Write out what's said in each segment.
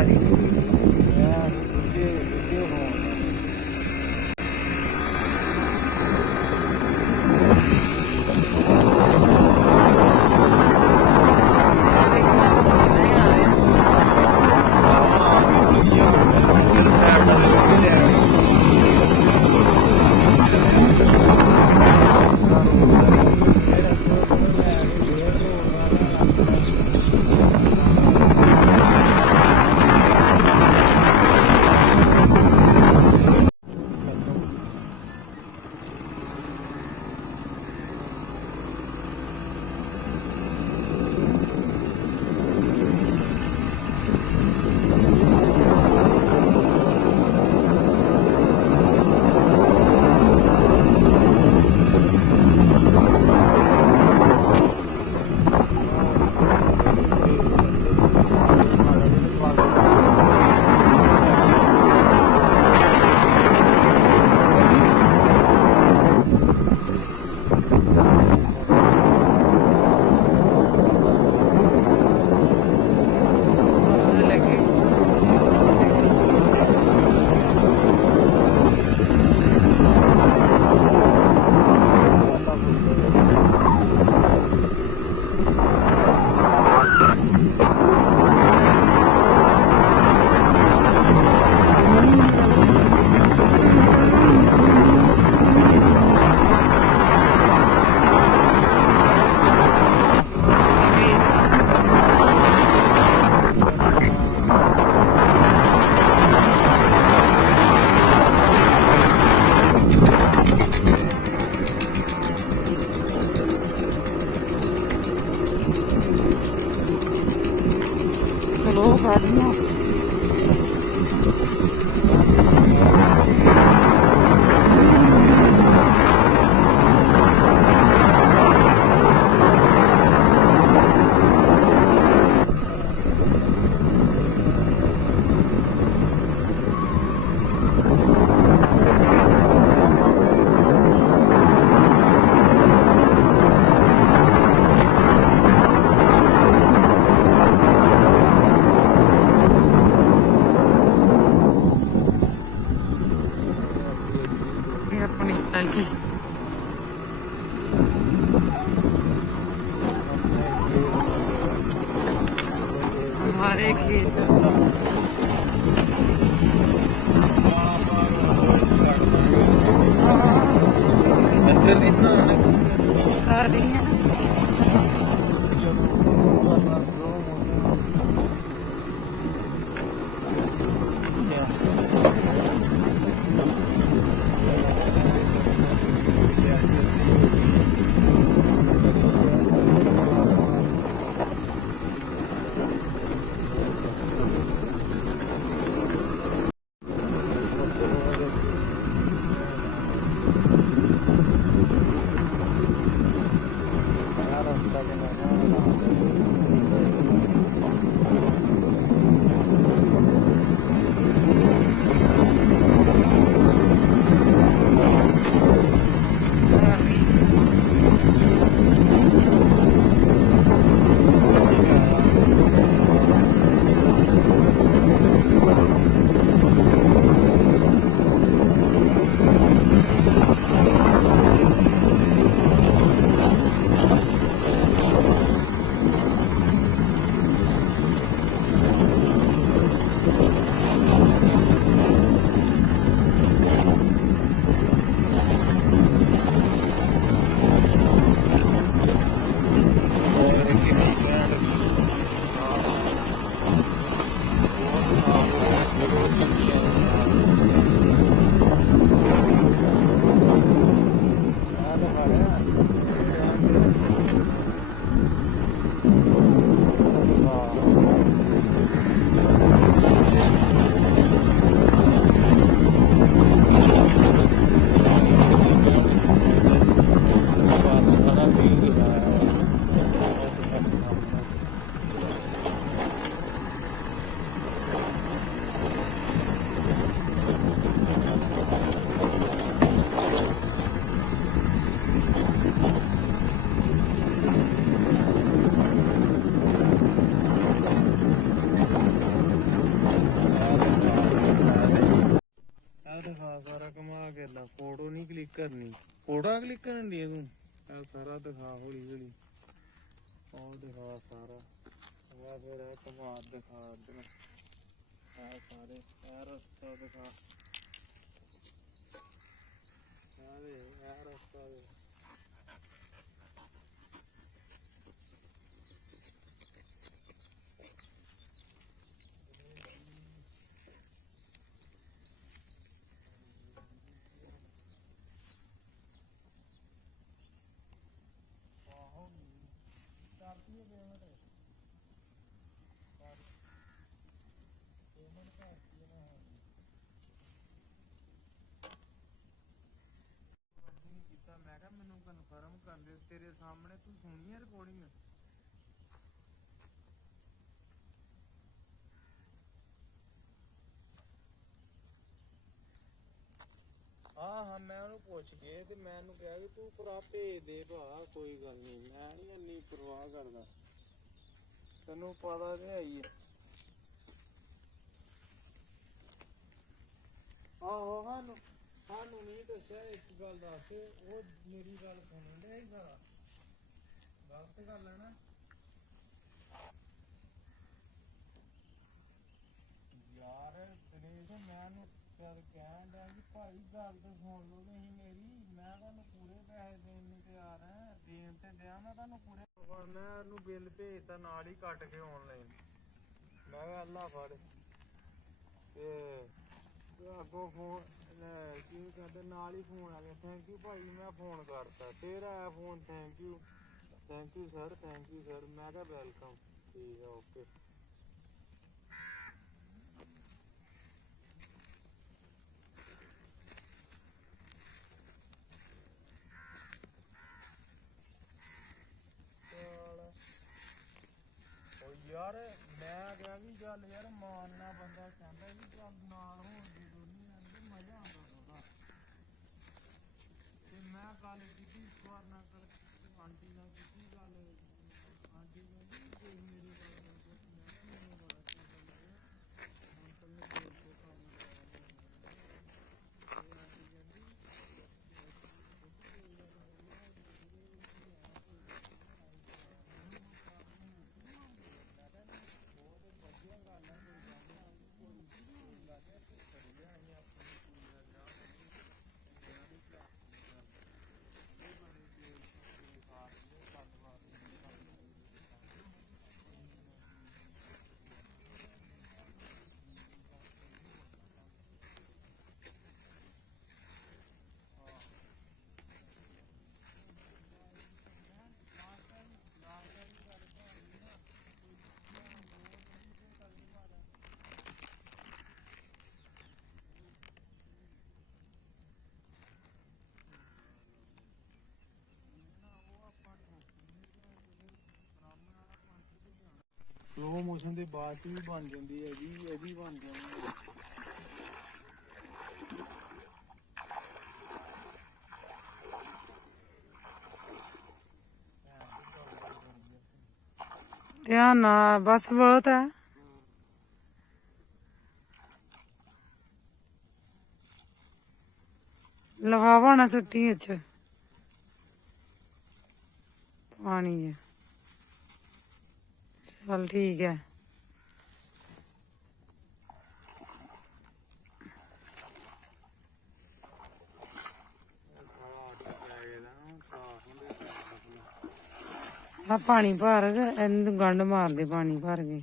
ਰਹੀ। ਸਲੋ ਗਾੜੀਆਂ अपनी टंकी हमारे खेत कर रही है। करना फोटो नहीं क्लिक करनी फोटो क्लिक करन दी तू सारा दिखा हौली हौली और दिखा सारा फिर कमाद दिखा इधर सारे रास्ता दिखा सारे रास्ता मैं मैनू कन्फर्म कर दे तेरे सामने तू सुनी है रिकॉर्डिंग हाँ हाँ मैं ਉਹਨੂੰ ਪੁੱਛ ਕੇ ਤੇ ਮੈਂ ਉਹਨੂੰ ਕਿਹਾ ਕਿ ਤੂੰ ਭਰਾ ਭੇਜ ਦੇ ਭਾ ਕੋਈ ਗੱਲ ਨਹੀਂ ਮੈਂ ਨਹੀਂ ਇੰਨੀ ਪਰਵਾਹ ਕਰਦਾ ਤੈਨੂੰ ਪਤਾ ਤੇ ਹੈ ਹੀ ਆਹੋ ਸਾਨੂੰ ਨਹੀਂ ਦੱਸਿਆ ਇੱਕ ਗੱਲ ਦੱਸ ਉਹ ਮੇਰੀ ਗੱਲ ਸੁਣਨ ਡਿਆ ਸੀ ਸਾਰਾ ਗਲਤ ਗੱਲ ਹੈ ਨਾ ਯਾਰ ਦਿਨੇਸ਼ ਮੈਂ ਉਹਨੂੰ ਕਹਿਣ ਡਿਆ ਕਿ ਭਾਈ ਗੱਲ ਤਾਂ ਸੁਣ ਲਓ ਤੁਸੀਂ ਮੇਰੀ ਮੈਂ ਤੁਹਾਨੂੰ ਪੂਰੇ ਪੈਸੇ ਦੇਣ ਨੂੰ ਤਿਆਰ ਹਾਂ ਦੇਣ ਤੇ ਡਿਆ ਮੈਂ ਤੁਹਾਨੂੰ ਪੂਰੇ ਪਰ ਮੈਂ ਉਹਨੂੰ ਬਿੱਲ ਭੇਜਤਾ ਨਾਲ ਹੀ ਕੱਟ ਕੇ ਆਨਲਾਈਨ ਮੈਂ ਕਿਹਾ ਅੱਲਾ ਫੜ ਤੇ ਅੱਗੋਂ ਫੋਨ ਕੀ ਕਹਿੰਦੇ ਨਾਲ ਹੀ ਫੋਨ ਆ ਗਿਆ ਥੈਂਕ ਯੂ ਭਾਈ ਮੈਂ ਫੋਨ ਕਰਤਾ ਫਿਰ ਆਇਆ ਫੋਨ ਥੈਂਕ ਯੂ ਸਰ ਮੈਂ ਕਿਹਾ ਵੈਲਕਮ ਠੀਕ ਆ ਓਕੇ ਯਾਰ ਮੈਂ ਕਿਹਾ ਵੀ ਚੱਲ ਯਾਰ ਮਾਰਨਾ ਬੰਦਾ ਕਹਿੰਦਾ ਵੀ ਚੱਲ ਨਾਲ ਹੋਣ ਦੀ ਦੋਨੀ ਆਂਦੇ ਮਜ਼ਾ ਆਉਂਦਾ ਉਹਦਾ ਤੇ ਮੈਂ ਗੱਲ ਕੀਤੀ ਇਸ ਵਾਰ ਨਾਲ ਆਂਟੀ ਨਾਲ ਕੀਤੀ ਗੱਲ ਆਂਟੀ ਕਹਿੰਦੀ ਕਿ ਮੇਰੀ ਗੱਲ ਮੈਂ ਮੈਨੂੰ ਬੜਾ ਚੰਗਾ ਲੱਗਿਆ ਅੰਕਲ ਨੇ ਕੋਲ ਤੋਂ ਕੰਮ ਕਰਾਇਆ ਤੇ ਆਂਟੀ ਕਹਿੰਦੀ ਸਲੋ ਮੋਸ਼ਨ ਦੇ ਬਾਅਦ ਚ ਵੀ ਬਣ ਜਾਂਦੀ ਹੈ ਜੀ ਇਹ ਵੀ ਬਣ ਜਾਂਦੀ ਹੈ ਧਿਆਨ ਨਾਲ ਬਸ ਬਹੁਤ ਹੈ ਲਫਾਫਾ ਨਾ ਸੁੱਟੀ ਵਿੱਚ ਪਾਣੀ ਚ ਚੱਲ ਠੀਕ ਹੈ ਆ ਪਾਣੀ ਭਰ ਇਹਨੂੰ ਗੰਢ ਮਾਰਦੇ ਪਾਣੀ ਭਰ ਕੇ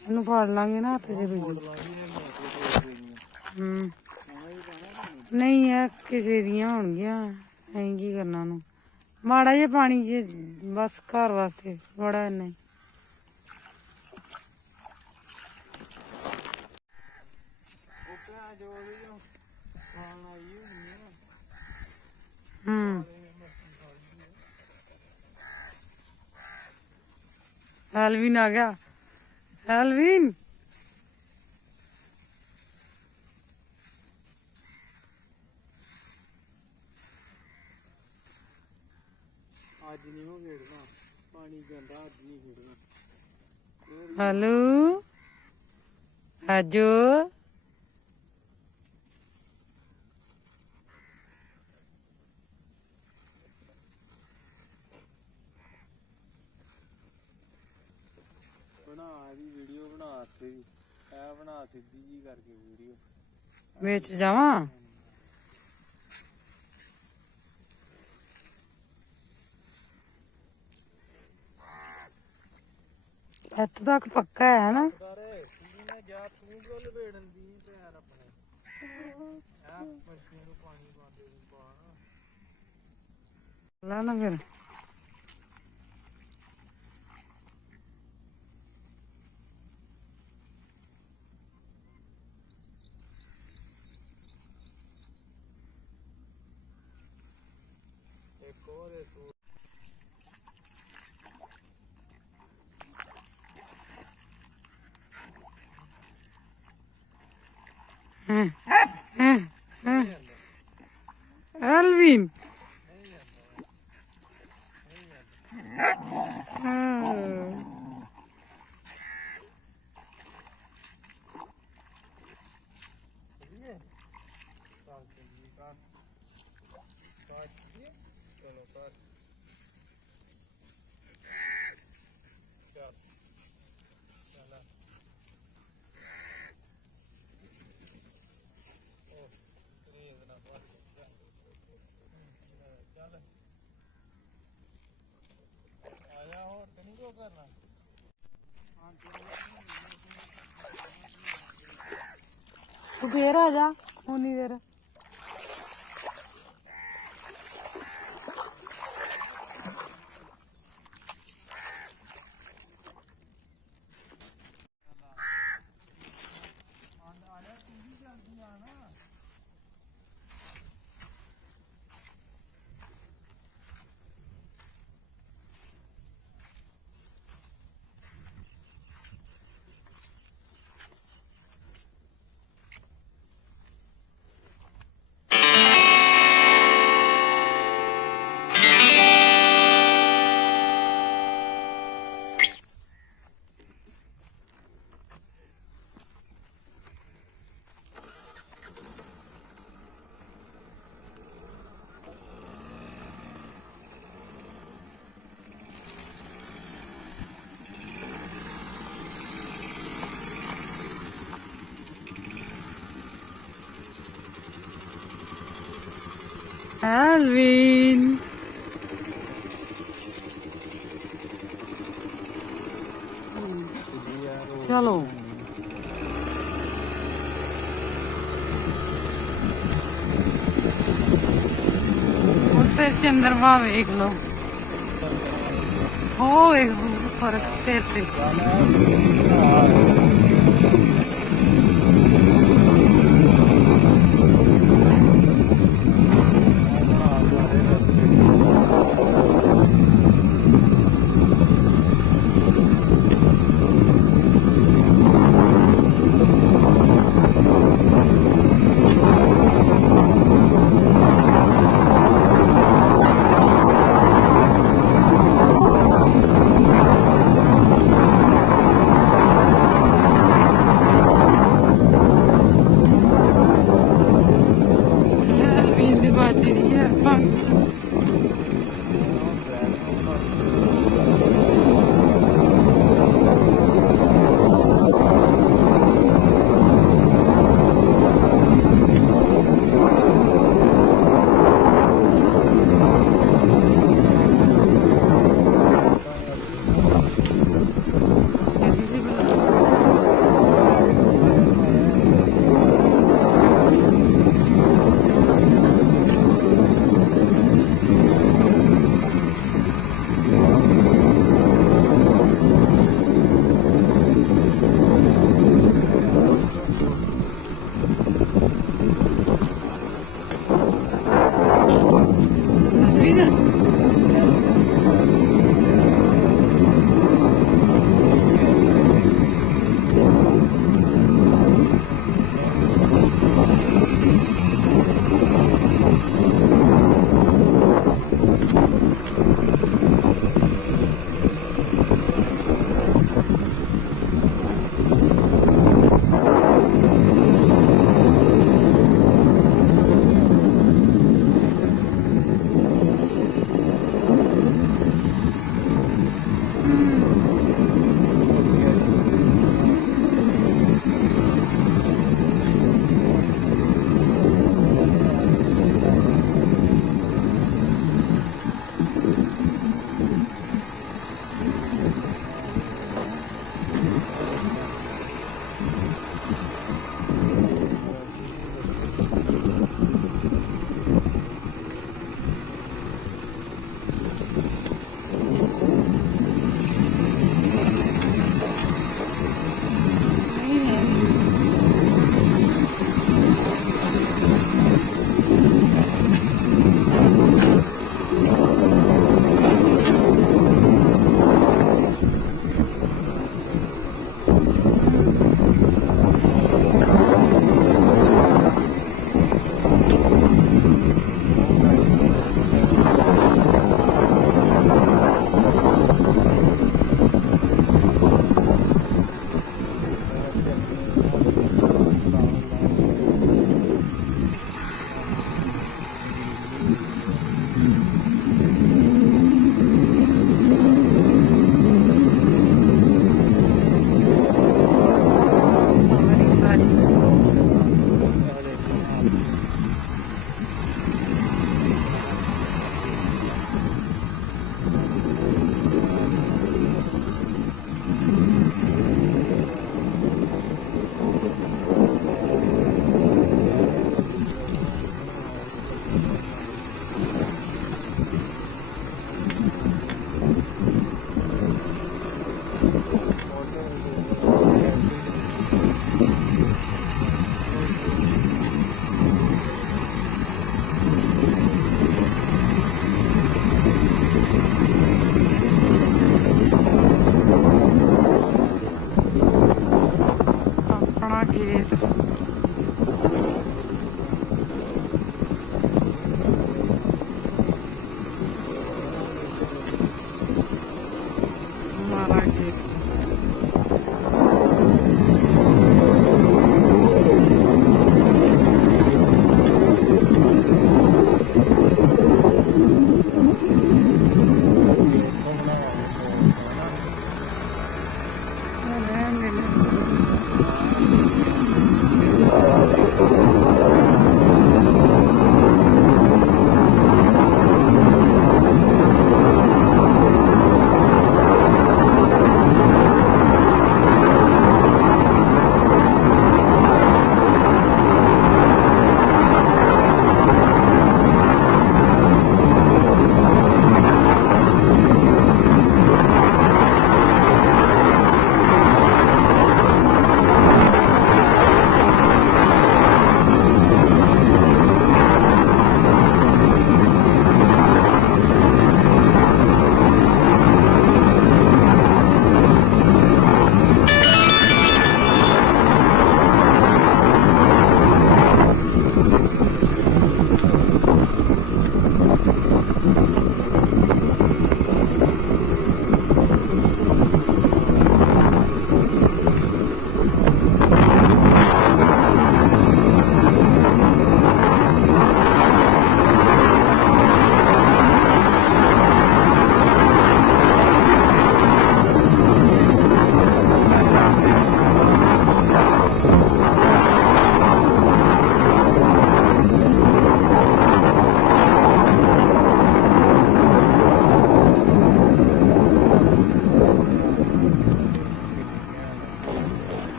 ਇਹਨੂੰ ਫੜ ਲਾਂਗੇ ਨਾ ਹੱਥ ਚ ਨਹੀਂ ਇਹ ਕਿਸੇ ਦੀਆਂ ਹੋਣਗੀਆਂ ਅਸੀਂ ਕੀ ਕਰਨਾ ਉਹਨੂੰ ਮਾੜਾ ਜਿਹਾ ਪਾਣੀ ਚ ਬਸ ਘਰ ਵਾਸਤੇ ਬੜਾ ਨਹੀਂ ਐਲਵਿਨ ਆ ਗਿਆ ਐਲਵਿਨ ਅੱਜ ਨਹੀਂ ਉਹ ਖੇਡਣਾ ਪਾਣੀ ਗੰਦਾ ਅੱਜ ਨਹੀਂ ਖੇਡਣਾ ਹੈਲੋ ਆਜੋ ਬਣਾ ਦੀ ਵੀਡੀਓ ਬਣਾ ਤੇ ਐ ਬਣਾ ਸਿੱਧੀ ਜੀ ਕਰਕੇ ਵੀਡੀਓ ਵਿੱਚ ਜਾਵਾਂ ਇੱਥੇ ਤੱਕ ਪੱਕਾ ਹੈ ਨਾ ਸਾਰੇ ਤੂੰ ਜਾ ਤੂੰ ਕਿਉਂ ਲਵੇੜਨ ਦੀ ਪੈਰ ਆਪਣੇ ਐ ਮਸ਼ੀਨ ਨੂੰ ਪਾਣੀ ਪਾ ਦੇ ਲਾ ਨਾ ਫਿਰ ਇੱਕ ਹੋਰ ਸੂ ਐਲਵਿਨ ਚਲੋ ਕਰ ਚੱਲ ਉਹ ਤੇਜ਼ ਨਾ ਪਾ ਚੱਲ ਆਇਆ ਹੋਰ ਤੇ ਨਹੀਂ ਕੋ ਕਰਨਾ ਤੂੰ ਫੇਰ ਆ ਜਾ ਉਨੀ ਦੇਰ ਐਲਵਿਨ ਚਲੋ ਉੱਤੇ ਚੰਦਰਮਾ ਵੇਖ ਲਓ ਹੋ ਵੇਖ ਫਰਕ ਸਿਰ ਤੇ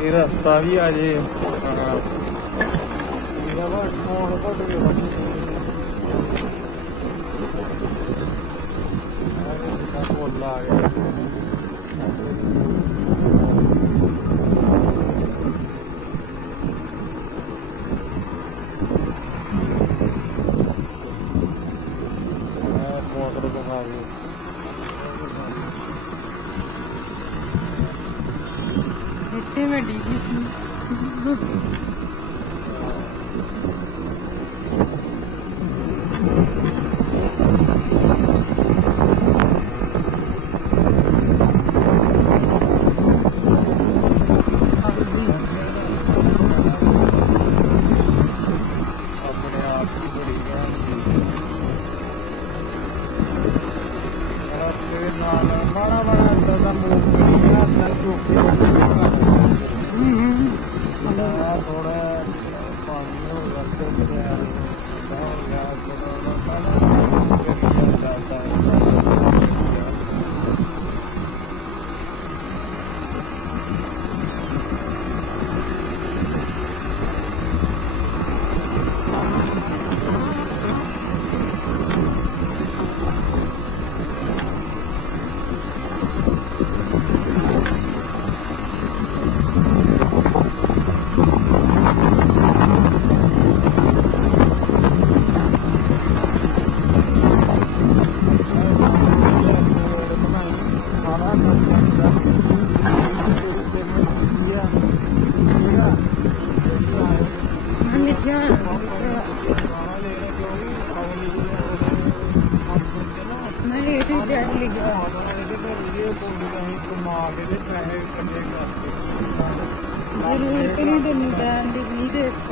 ਇਹ ਰਸਤਾ ਵੀ ਆ ਜੇ ਭੁੱਲ ਆ ਗਿਆ ਮੋਟਰ ਦਿਖਾ ਦਿਓ ਇੱਥੇ ਮੈਂ ਡੀਗੀ ਸੀ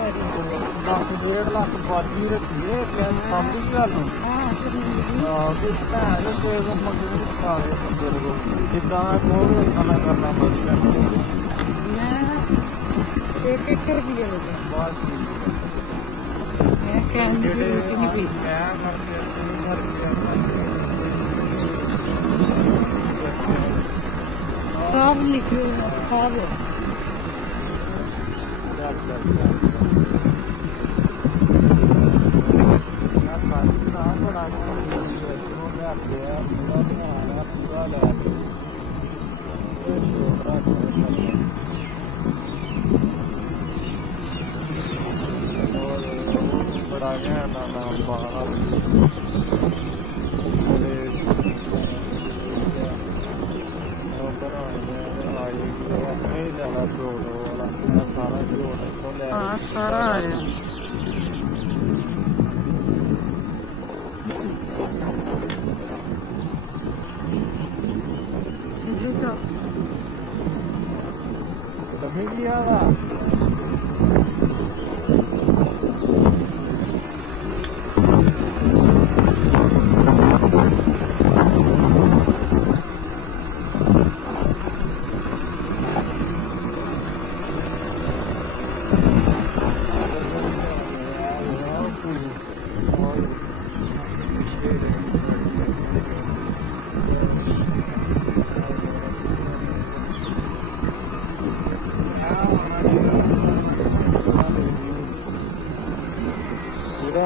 $1.5 ਲੱਖ ਬਾਜੀ ਰੱਖੀਏ ਸਮਝ ਗੱਲ ਕਿਸ ਭੈਣ ਦੇ ਮੰਗਣੇ ਸਾਰੇ ਬੰਦੇ ਨੂੰ ਜਿੱਦਾਂ ਕੋਈ ਖਾਣਾ ਕਰਨਾ ਮੈਂ 1 ਏਕੜ ਵੀ ਹੈ ਬਸ ਮੈਂ ਕਹਿੰਦੀ ਨਹੀਂ ਪਈ ਮੈਂ सब लिखे सब पूरा बड़ा घैंट नाम बाहर हाँ सारा आया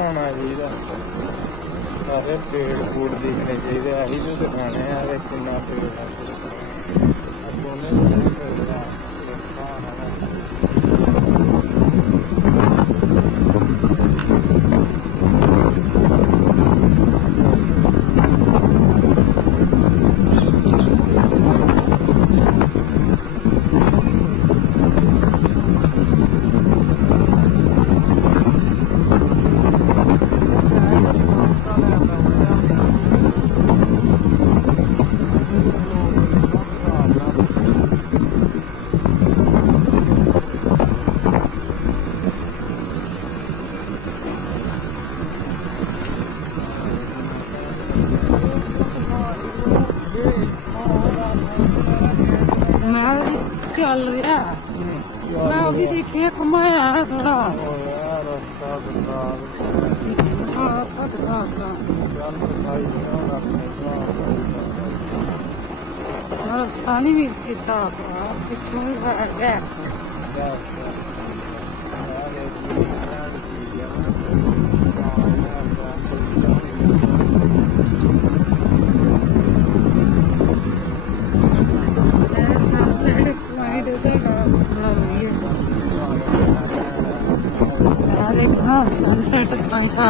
होना चाहिए सारे पेड़ फूड़ दिखने चाहिए अही तो दिखाने हैं किन्ना पेड़ चल रहा मैं अभी देखिए घुमाया थोड़ा रास्ता नहीं मिस किया पिछों भी बैठ गया देखना सनसेट पंखा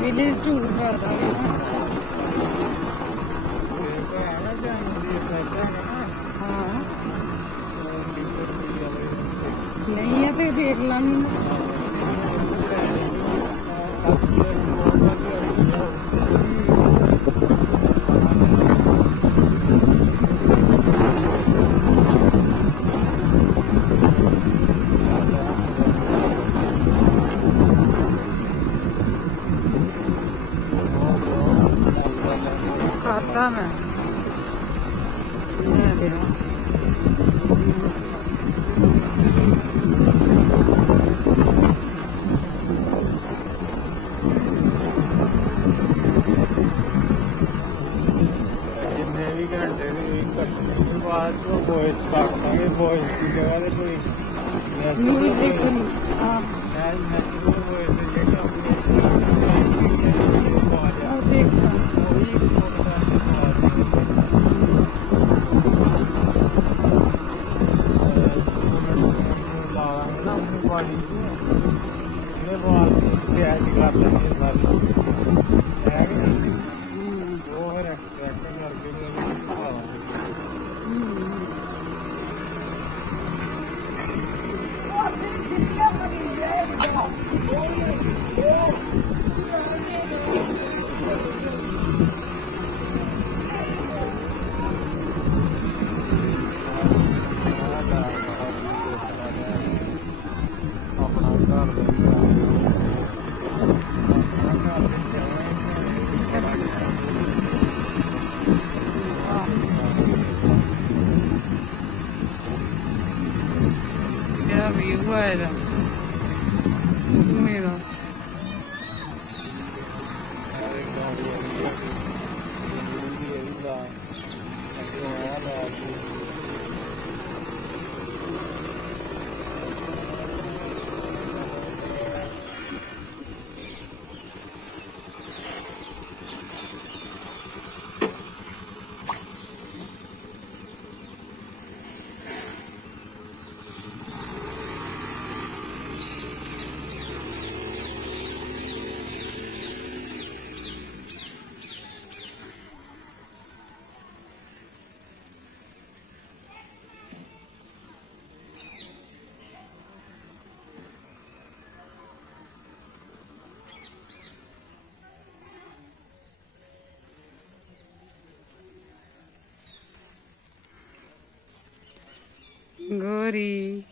विलेज टूर करता है हाँ नहीं है तो देख लांगी ਜਿੰਨੇ ਵੀ ਘੰਟੇ ਦੀ ਕੱਟਣੀ ਬਾਅਦ ਚੋਂ ਵੋਇਸ ਕੱਟ ਦਾਂਗੇ ਵੋਇਸ ਦੀ ਜਗ੍ਹਾ ਤੇ ਕੋਈ ਮਿਊਜ਼ਿਕ ਹਾਂ ਨੈਚੁਰਲ ਵੋਇਸ ਜਿਹੜੀ ਆਪਣੀ ਆਵਾਜ਼ ਆ ਉਹ ਦੇਖਾਂ ਉਹੀ ਪੋਡਕਾਸਟ ਲਾ ਲਾਂਗੇ ਨਾ ਆਪਣੀ ਬਾਡੀ ਇਹਦੇ ਬਾਅਦ ਕੈਚ ਕਰ ਲਾਂਗੇ ਸਾਰੀ ਹੈ ਕਿ ਨਹੀਂ ਉਹ ਫਿਰ ਐਕਸਟਰੈਕਟ ਕਰਕੇ ਫਿਰ ਪਾ ਲਾਂਗੇ ਆਪਣਾ ਘਰ ਦਾ ਕਿਆ ਵੀਊ ਹੈ ਇਹਦਾ ਮੇਰਾ ਗੋਰੀ